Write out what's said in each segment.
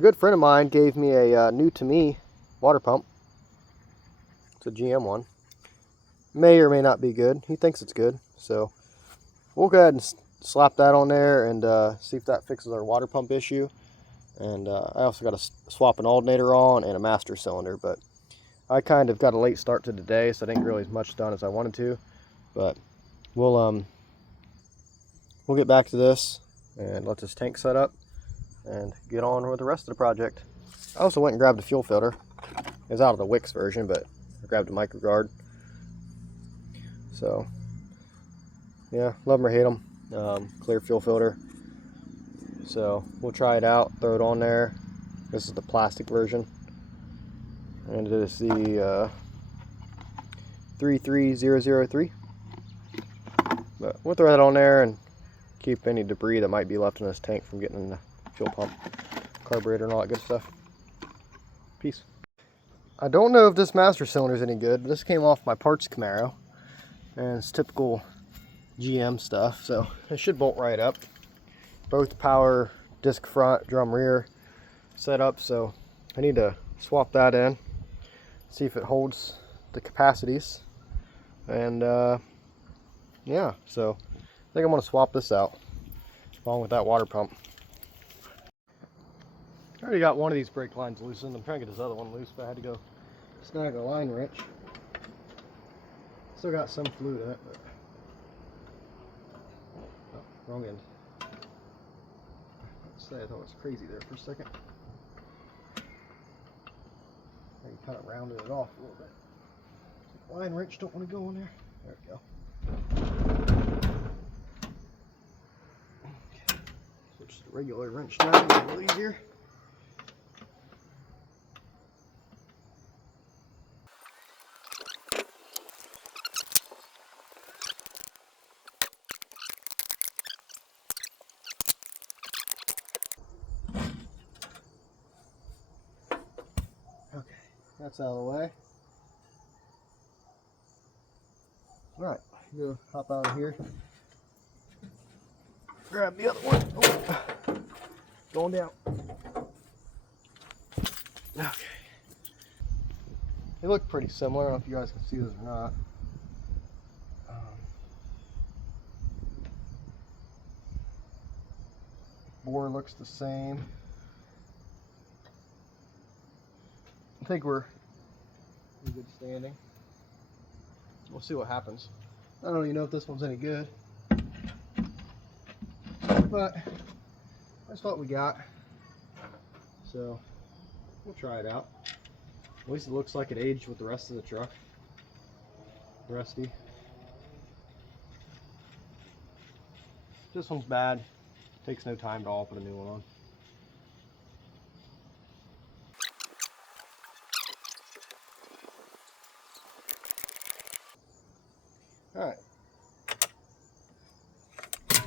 A good friend of mine gave me a new to me water pump. It's a GM one. May or may not be good. He thinks it's good, so we'll go ahead and slap that on there and see if that fixes our water pump issue. And I also got to swap an alternator on and a master cylinder, but I kind of got a late start to today, so I didn't get really as much done as I wanted to. But we'll get back to this and let this tank set up and get on with the rest of the project. I also went and grabbed a fuel filter. It was out of the Wix version, but I grabbed a microguard. So yeah, love them or hate them. Clear fuel filter. So we'll try it out, throw it on there. This is the plastic version, and it is the 33003. But we'll throw that on there and keep any debris that might be left in this tank from getting in the fuel pump, carburetor, and all that good stuff. Peace. I don't know if this master cylinder is any good, but this came off my parts Camaro, and it's typical GM stuff, so it should bolt right up. Both power, disc front, drum rear set up, so I need to swap that in, see if it holds the capacities, and yeah, so I think I'm going to swap this out along with that water pump. I already got one of these brake lines loosened. I'm trying to get this other one loose, but I had to go snag a line wrench. Still got some fluid in it, but oh, wrong end. I thought it was crazy there for a second. I kind of rounded it off a little bit. Line wrench don't want to go in there. There we go. Okay. Switch to the regular wrench now, a little easier. Okay, that's out of the way. Alright, go hop out of here. Grab the other one. Oh, going down. Okay. They look pretty similar. I don't know if you guys can see this or not. Bore looks the same. I think we're in good standing. We'll see what happens. I don't even know if this one's any good, but that's what we got. So we'll try it out. At least it looks like it aged with the rest of the truck. Rusty. This one's bad. Takes no time at all to put a new one on. Alright. It's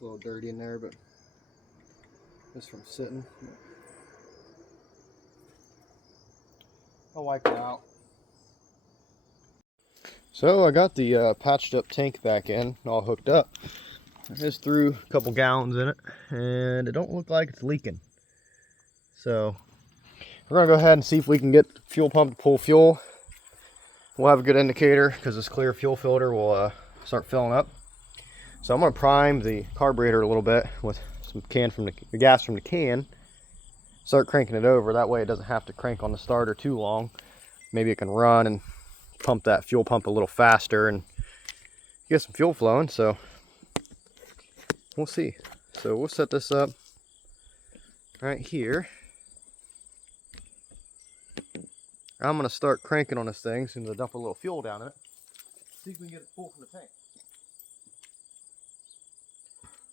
a little dirty in there, but just from sitting. I'll wipe it out. So I got the patched up tank back in, all hooked up. I just threw a couple gallons in it, and it don't look like it's leaking. So we're gonna go ahead and see if we can get the fuel pump to pull fuel. We'll have a good indicator because this clear fuel filter will start filling up. So I'm going to prime the carburetor a little bit with some the gas from the can. Start cranking it over. That way it doesn't have to crank on the starter too long. Maybe it can run and pump that fuel pump a little faster and get some fuel flowing. So we'll see. So we'll set this up right here. I'm going to start cranking on this thing as soon as I dump a little fuel down in it. See if we can get it full from the tank.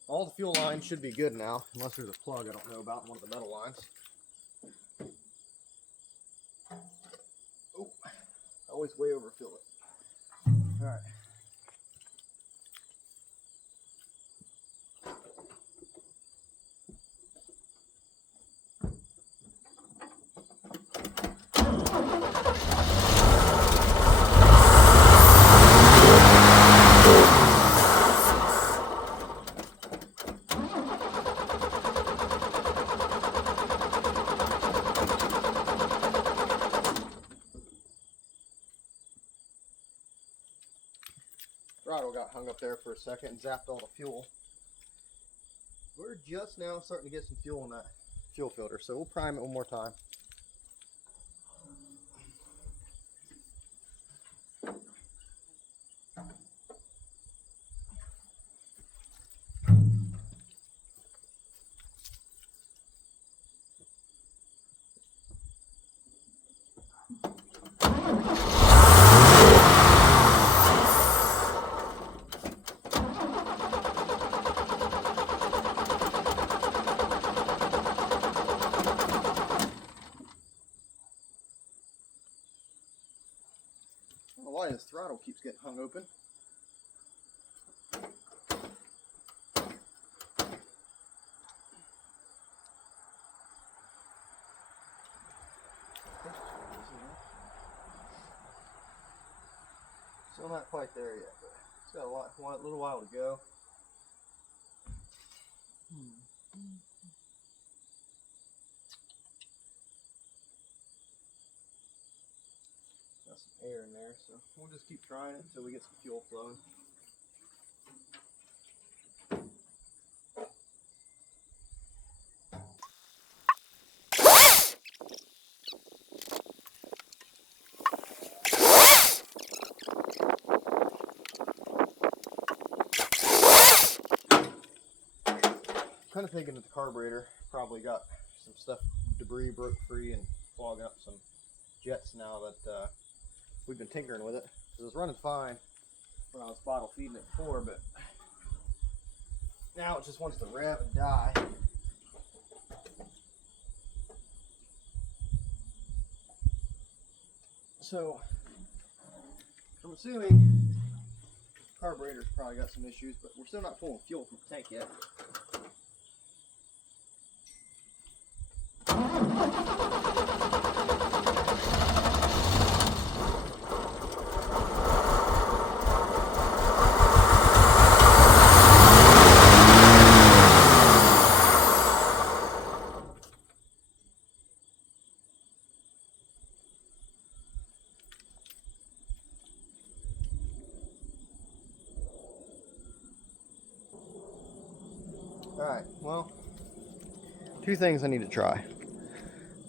All the fuel lines should be good now, unless there's a plug I don't know about in one of the metal lines. Oh, I always way overfill it. Alright. throttle got hung up there for a second and zapped all the fuel. We're just now starting to get some fuel in that fuel filter, so we'll prime it one more time. I don't know why this throttle keeps getting hung open. Still not quite there yet, but it's got a little while to go. Got some air in there, so we'll just keep trying it until we get some fuel flowing. Kind of thinking that the carburetor probably got some stuff, debris broke free and clogging up some jets now that we've been tinkering with it. It was running fine when I was bottle feeding it before, but now it just wants to rev and die. So I'm assuming the carburetor's probably got some issues, but we're still not pulling fuel from the tank yet. Alright, well, two things I need to try.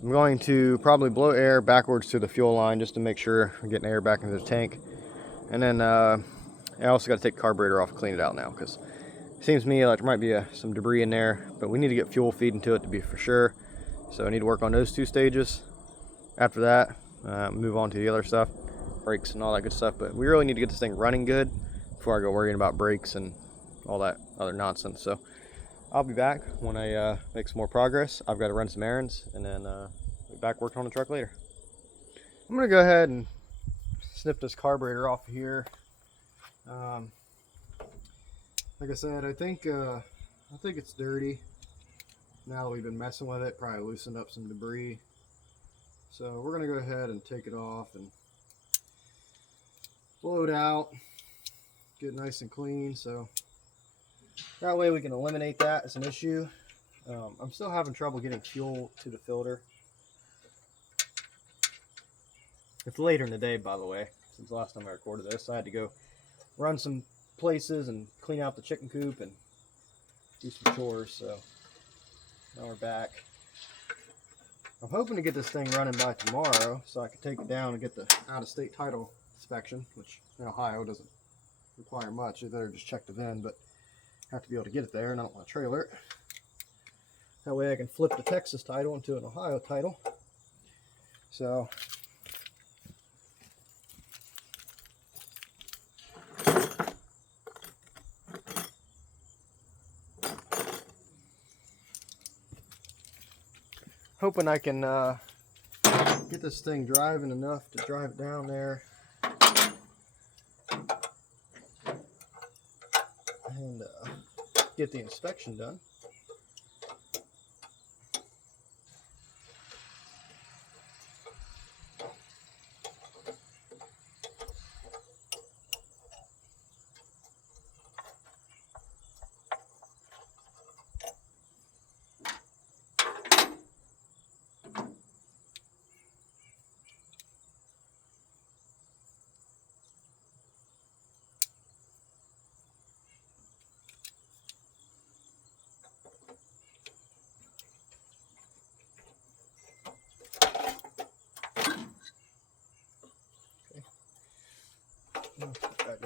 I'm going to probably blow air backwards to the fuel line just to make sure I'm getting air back into the tank. And then I also got to take the carburetor off and clean it out now, because it seems to me like there might be some debris in there, but we need to get fuel feeding to it to be for sure. So I need to work on those two stages. After that, move on to the other stuff, brakes and all that good stuff. But we really need to get this thing running good before I go worrying about brakes and all that other nonsense. So I'll be back when I make some more progress. I've got to run some errands, and then be back working on the truck later. I'm gonna go ahead and snip this carburetor off of here. Like I said, I think it's dirty. Now that we've been messing with it, probably loosened up some debris. So we're gonna go ahead and take it off and blow it out, get it nice and clean. So that way we can eliminate that as an issue. I'm still having trouble getting fuel to the filter. It's later in the day, by the way, since the last time I recorded this. I had to go run some places and clean out the chicken coop and do some chores, so now we're back. I'm hoping to get this thing running by tomorrow so I can take it down and get the out-of-state title inspection, which in Ohio doesn't require much. You better just check the VIN, but I have to be able to get it there, and I don't want to trailer it. That way I can flip the Texas title into an Ohio title. So hoping I can get this thing driving enough to drive it down there and get the inspection done.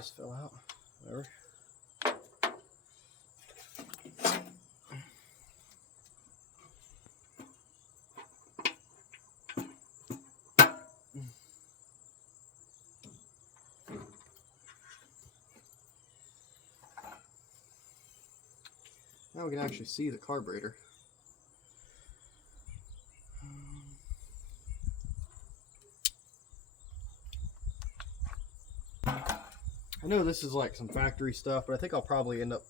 just fell out. Whatever. Now we can actually see the carburetor. I know this is like some factory stuff, but I think I'll probably end up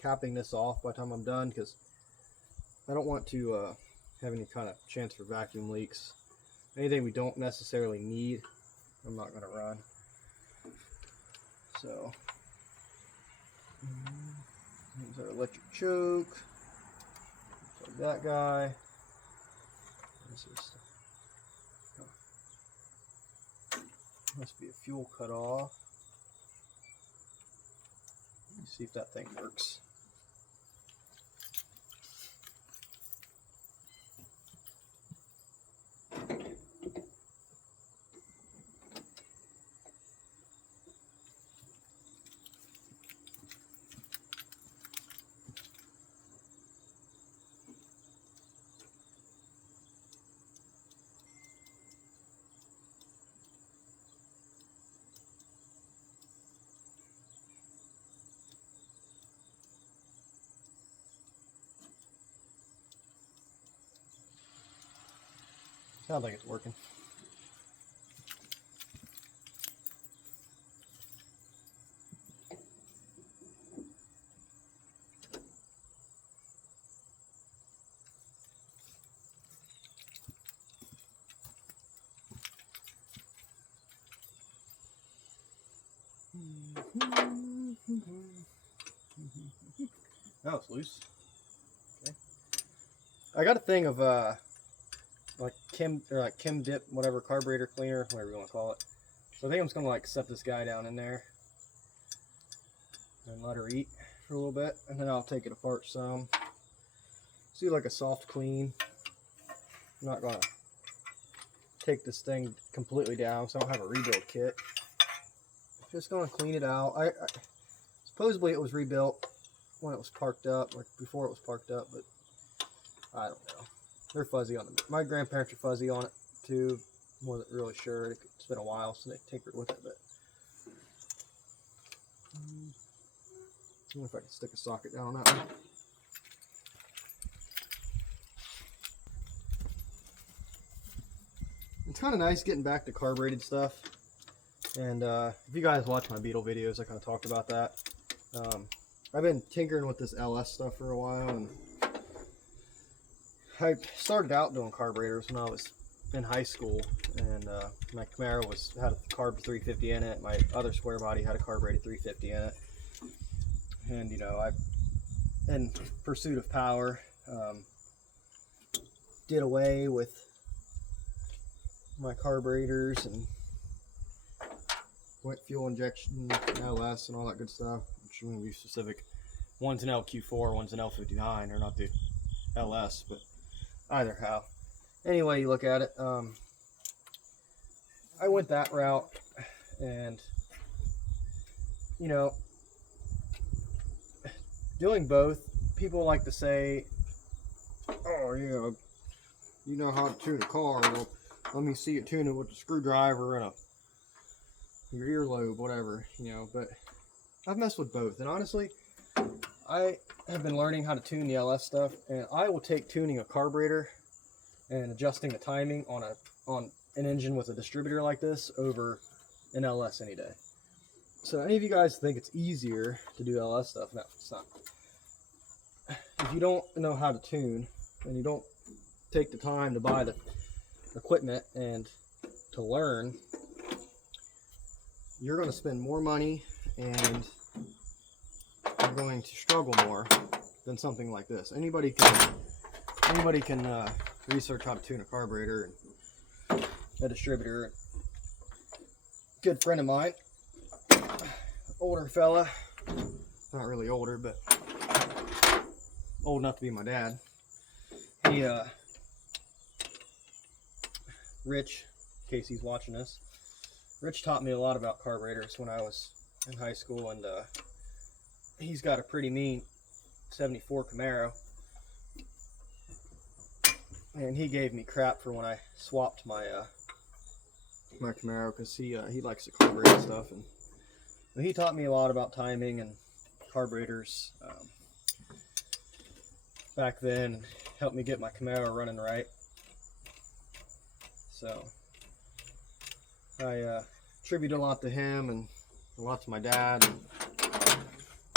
capping this off by the time I'm done, because I don't want to have any kind of chance for vacuum leaks. Anything we don't necessarily need, I'm not going to run. So, here's our electric choke. Plug that guy. This is, must be a fuel cutoff. Let me see if that thing works. Sounds like it's working. Now it's loose. Okay. I got a thing of like Chem Dip, whatever, carburetor cleaner, whatever you want to call it. So I think I'm just gonna like set this guy down in there and let her eat for a little bit, and then I'll take it apart some. Do like a soft clean. I'm not gonna take this thing completely down, so I don't have a rebuild kit. Just gonna clean it out. I supposedly it was rebuilt when it was parked up, like before it was parked up, but I don't know. They're fuzzy on it. My grandparents are fuzzy on it too. Wasn't really sure. It's been a while since they tinkered with it, but I wonder if I can stick a socket down on that one. It's kind of nice getting back to carbureted stuff. And if you guys watch my Beetle videos, I kind of talked about that. I've been tinkering with this LS stuff for a while, and I started out doing carburetors when I was in high school, and my Camaro had a carb 350 in it. My other square body had a carbureted 350 in it, and you know, in pursuit of power, did away with my carburetors and wet fuel injection, LS, and all that good stuff. I'm going to be specific. One's an LQ4, one's an L59, or not the LS, but either how. Anyway, you look at it. I went that route, and you know, doing both, people like to say, "Oh yeah, you know how to tune a car. Well, let me see you tune it with a screwdriver and your earlobe, whatever." You know, but I've messed with both, and honestly, I have been learning how to tune the LS stuff, and I will take tuning a carburetor and adjusting the timing on an engine with a distributor like this over an LS any day. So any of you guys think it's easier to do LS stuff? No, it's not. If you don't know how to tune, and you don't take the time to buy the equipment and to learn, you're going to spend more money and you're going to struggle more than something like this. Anybody can research how to tune a carburetor and a distributor. Good friend of mine, older fella, not really older, but old enough to be my dad. He, Rich, in case he's watching this, Rich taught me a lot about carburetors when I was in high school, and he's got a pretty mean 74 Camaro, and he gave me crap for when I swapped my my Camaro, because he likes to carburetor stuff, and he taught me a lot about timing and carburetors back then, and helped me get my Camaro running right. So I attribute a lot to him, and a lot to my dad, and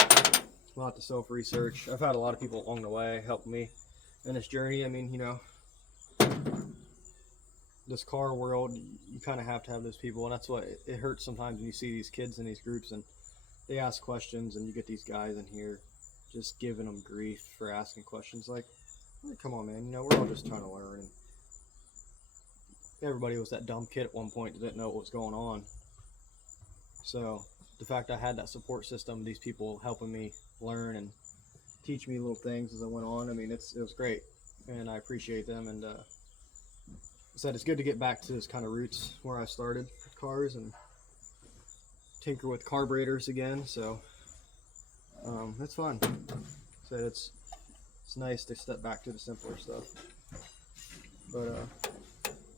a lot to self-research. I've had a lot of people along the way help me in this journey. I mean, you know, this car world, you kind of have to have those people, and that's what it hurts sometimes when you see these kids in these groups and they ask questions, and you get these guys in here just giving them grief for asking questions. Like, come on, man, you know, we're all just trying to learn. And everybody was that dumb kid at one point that didn't know what was going on. So the fact I had that support system, these people helping me learn and teach me little things as I went on, I mean, it was great, and I appreciate them. And said it's good to get back to this kind of roots where I started with cars and tinker with carburetors again. So it's fun. Said it's nice to step back to the simpler stuff. But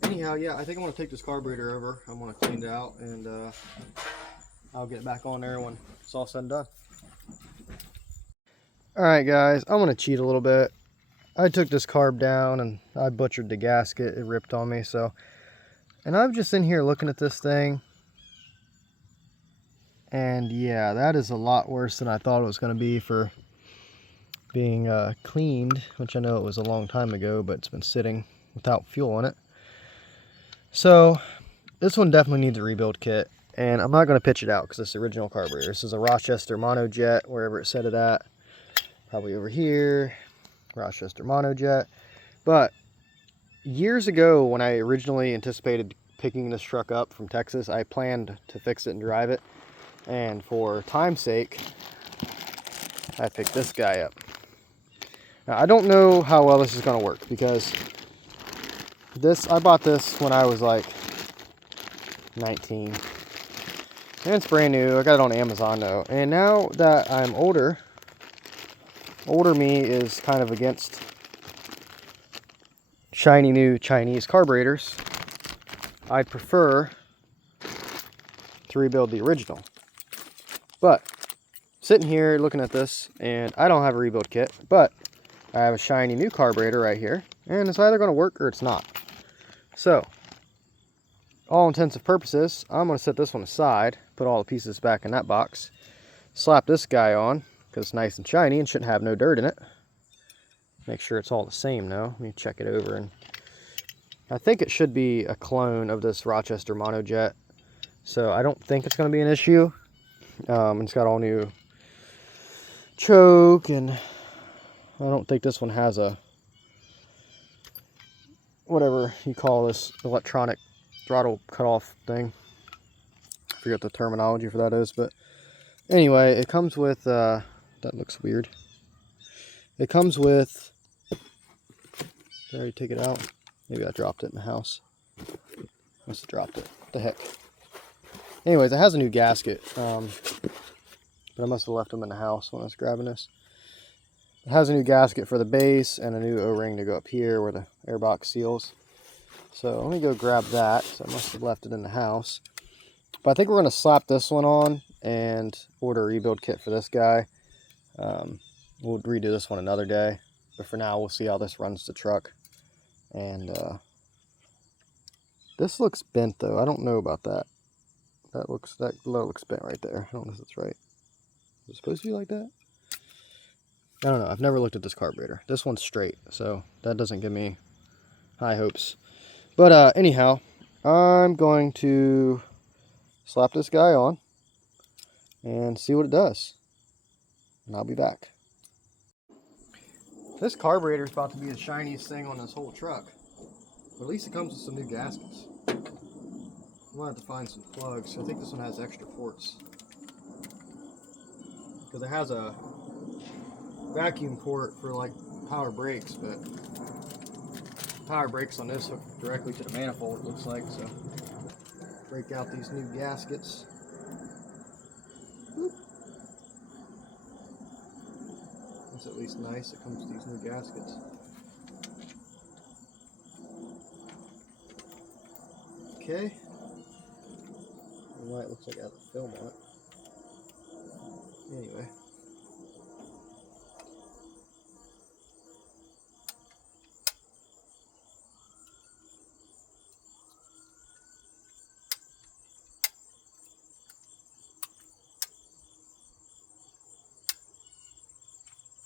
anyhow, yeah, I think I'm gonna take this carburetor over. I'm gonna clean it out, and I'll get back on there when it's all said and done. All right, guys, I'm gonna cheat a little bit. I took this carb down and I butchered the gasket. It ripped on me, so. And I'm just in here looking at this thing. And yeah, that is a lot worse than I thought it was going to be for being cleaned, which I know it was a long time ago, but it's been sitting without fuel in it. So this one definitely needs a rebuild kit. And I'm not going to pitch it out because it's the original carburetor. This is a Rochester Monojet, wherever it set it at. Probably over here. Rochester Monojet. But years ago, when I originally anticipated picking this truck up from Texas, I planned to fix it and drive it, and for time's sake I picked this guy up. Now, I don't know how well this is going to work, because I bought this when I was like 19, and it's brand new. I got it on Amazon though, and now that I'm older me is kind of against shiny new Chinese carburetors. I'd prefer to rebuild the original. But sitting here looking at this, and I don't have a rebuild kit, but I have a shiny new carburetor right here, and it's either going to work or it's not. So all intents and purposes, I'm going to set this one aside, put all the pieces back in that box, slap this guy on because it's nice and shiny and shouldn't have no dirt in it. Make sure it's all the same now. Let me check it over, and I think it should be a clone of this Rochester Monojet, so I don't think it's going to be an issue. It's got all new choke, and I don't think this one has a, whatever you call this, electronic throttle cutoff thing. I forget the terminology for that is, but anyway, it comes with, that looks weird. It comes with, did I already take it out? Maybe I dropped it in the house. Must have dropped it. What the heck? Anyways, it has a new gasket, but I must have left them in the house when I was grabbing this. It has a new gasket for the base and a new O-ring to go up here where the airbox seals. So let me go grab that. So I must have left it in the house. But I think we're going to slap this one on and order a rebuild kit for this guy. We'll redo this one another day, but for now we'll see how this runs the truck. And this looks bent though. I don't know about that. That glow looks bent right there. I don't know if that's right. Is it supposed to be like that? I don't know. I've never looked at this carburetor. This one's straight, so that doesn't give me high hopes. But anyhow, I'm going to slap this guy on and see what it does. And I'll be back. This carburetor is about to be the shiniest thing on this whole truck. But at least it comes with some new gaskets. I'm gonna have to find some plugs. I think this one has extra ports, because it has a vacuum port for like power brakes, but power brakes on this hook directly to the manifold, it looks like. So break out these new gaskets. least nice. It comes with these new gaskets. Okay. The light looks like it has a film on it. Anyway.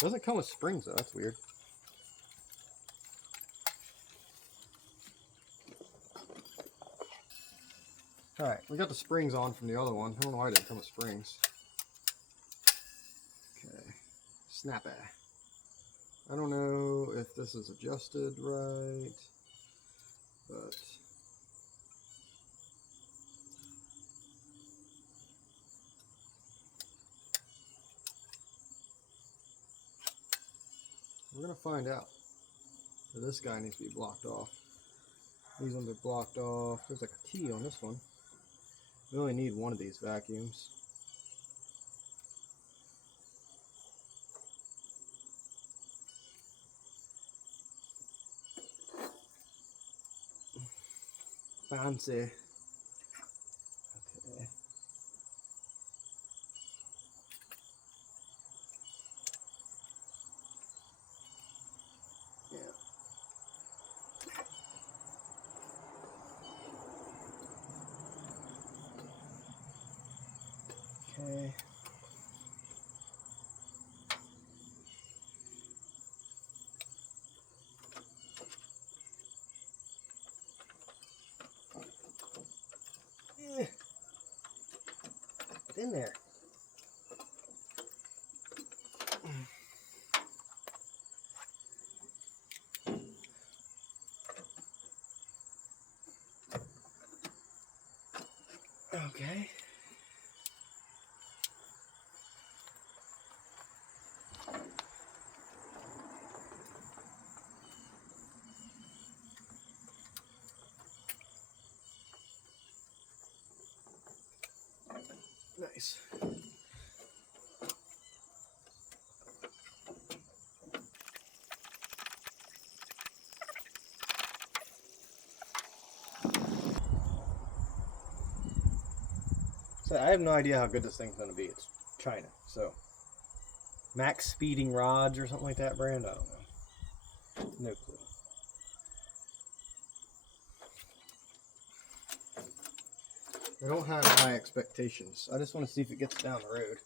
Doesn't come with springs though, that's weird. Alright, we got the springs on from the other one. I don't know why it didn't come with springs. Okay, snap it. I don't know if this is adjusted right, but we're going to find out. So this guy needs to be blocked off. These ones are blocked off. There's like a key on this one. We only need one of these vacuums. Fancy. Okay. Yeah. Okay. Get in there. Okay. Nice. So I have no idea how good this thing's going to be. It's China, so max speeding rods or something like that brand. I don't know. No clue. I don't have high expectations. I just want to see if it gets down the road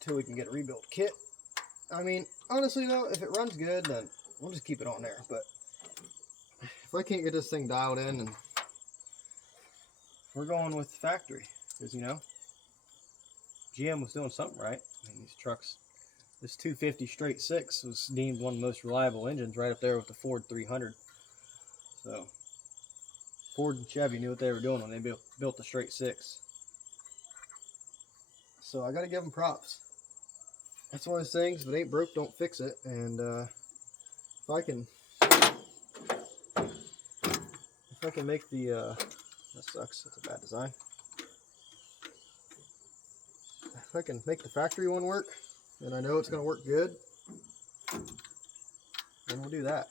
until we can get a rebuild kit. I mean, honestly though, if it runs good, then we'll just keep it on there. But if I can't get this thing dialed in, and we're going with factory, because you know, GM was doing something right. I mean, these trucks, this 250 straight 6 was deemed one of the most reliable engines, right up there with the Ford 300. So Ford and Chevy knew what they were doing when they built the straight 6. So I got to give them props. That's one of those things. If it ain't broke, don't fix it. And if I can make the that sucks. That's a bad design. If I can make the factory one work, and I know it's going to work good, then we'll do that.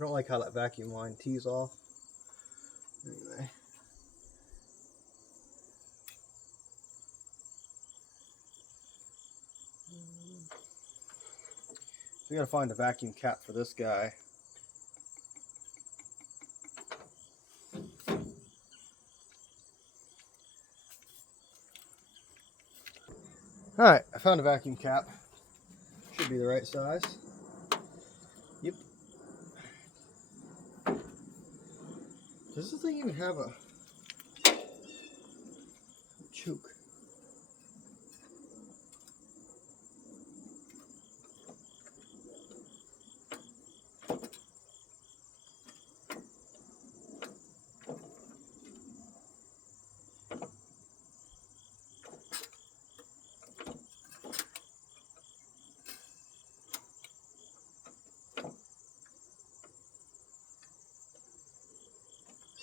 I don't like how that vacuum line tees off. Anyway. So we gotta find a vacuum cap for this guy. Alright, I found a vacuum cap. Should be the right size. Yep. Does this thing even have a choke?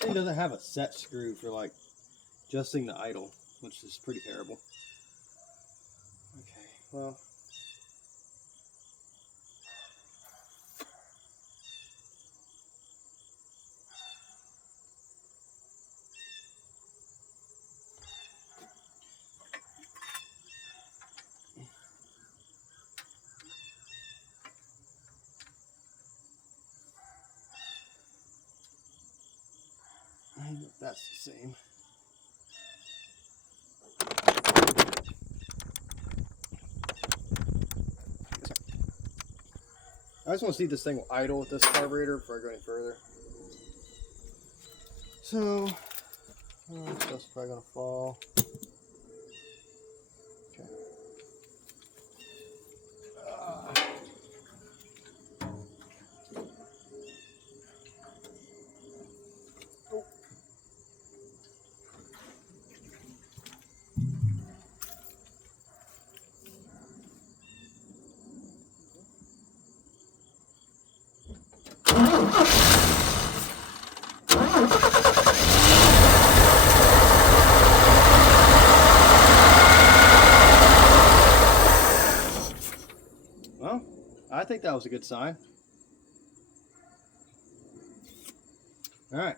thing doesn't have a set screw for like adjusting the idle, which is pretty terrible. Okay, well. I think that's the same. I just want to see if this thing will idle with this carburetor before I go any further. So, stuff's probably going to fall. Okay. Well, I think that was a good sign. All right.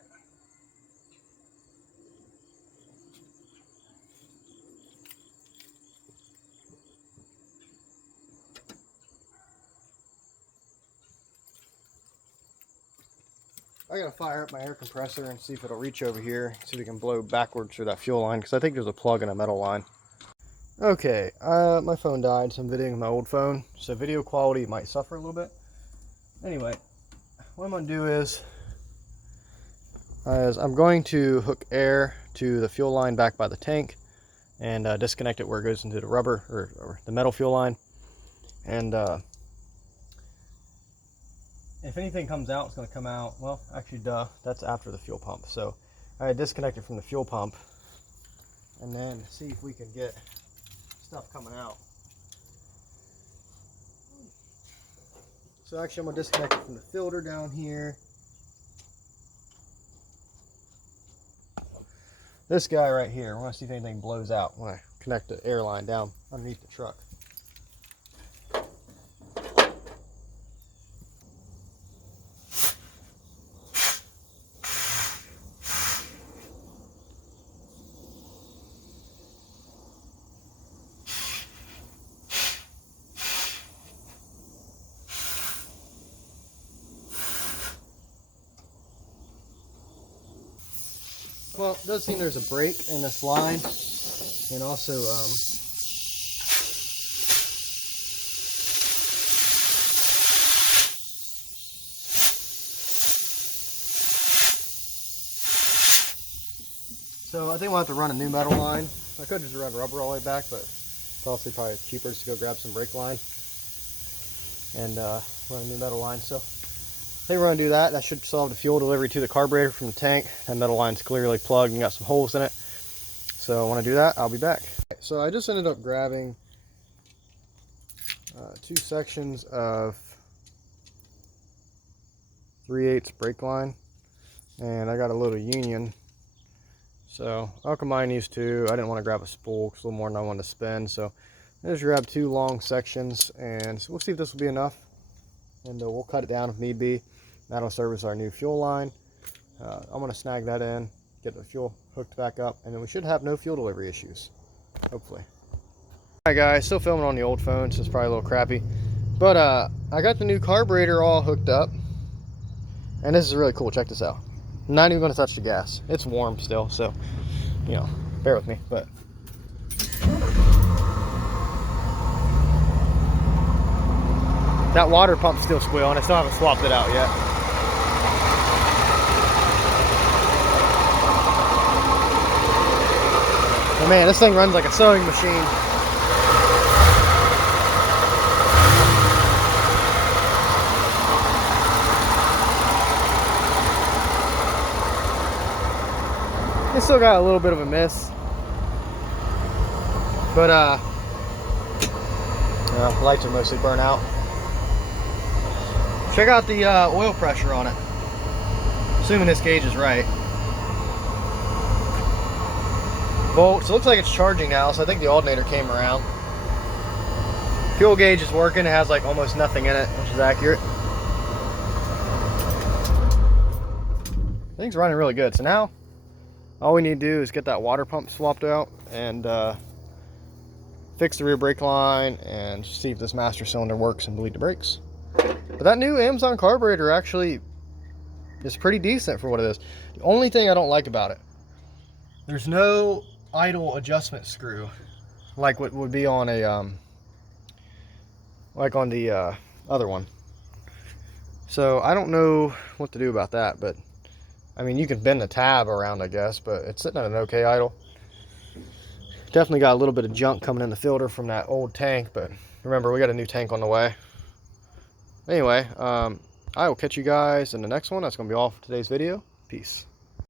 I gotta fire up my air compressor and see if it'll reach over here, see if we can blow backwards through that fuel line, because I think there's a plug in a metal line. Okay, my phone died, so I'm videoing my old phone, so video quality might suffer a little bit. Anyway, what I'm going to do is I'm going to hook air to the fuel line back by the tank and disconnect it where it goes into the rubber or the metal fuel line. And if anything comes out, it's going to come out, well, actually, that's after the fuel pump. So I disconnect it from the fuel pump and then see if we can get stuff coming out. So actually, I'm going to disconnect it from the filter down here. This guy right here, I want to see if anything blows out when I connect the air line down underneath the truck. Well, it does seem there's a break in this line, and also so I think we'll have to run a new metal line. I could just run rubber all the way back, but it's also probably cheaper just to go grab some brake line and run a new metal line. So I think we're going to do that. That should solve the fuel delivery to the carburetor from the tank. That metal line's clearly plugged and got some holes in it. So I want to do that. I'll be back. So I just ended up grabbing 2 sections of 3/8 brake line, and I got a little union. So I'll combine these two. I didn't want to grab a spool because a little more than I wanted to spend. So I just grabbed 2 long sections, and so we'll see if this will be enough. And we'll cut it down if need be. That'll service our new fuel line. I'm going to snag that in, get the fuel hooked back up, and then we should have no fuel delivery issues, hopefully. Alright guys, still filming on the old phone, so it's probably a little crappy. But I got the new carburetor all hooked up, and this is really cool. Check this out. I'm not even going to touch the gas. It's warm still, so, you know, bear with me. But that water pump's still squealing. I still haven't swapped it out yet. But man, this thing runs like a sewing machine. It still got a little bit of a miss, but lights are mostly burnt out. Check out the oil pressure on it, assuming this gauge is right. bolts. It looks like it's charging now, so I think the alternator came around. Fuel gauge is working. It has like almost nothing in it, which is accurate. Things running really good. So now all we need to do is get that water pump swapped out and fix the rear brake line and see if this master cylinder works and bleed the brakes. But that new Amazon carburetor actually is pretty decent for what it is. The only thing I don't like about it, there's no idle adjustment screw like what would be on a like on the other one. So I don't know what to do about that, but I mean, you can bend the tab around, I guess, but it's sitting at an okay idle. Definitely got a little bit of junk coming in the filter from that old tank, but remember, we got a new tank on the way. Anyway, I will catch you guys in the next one. That's going to be all for today's video. Peace.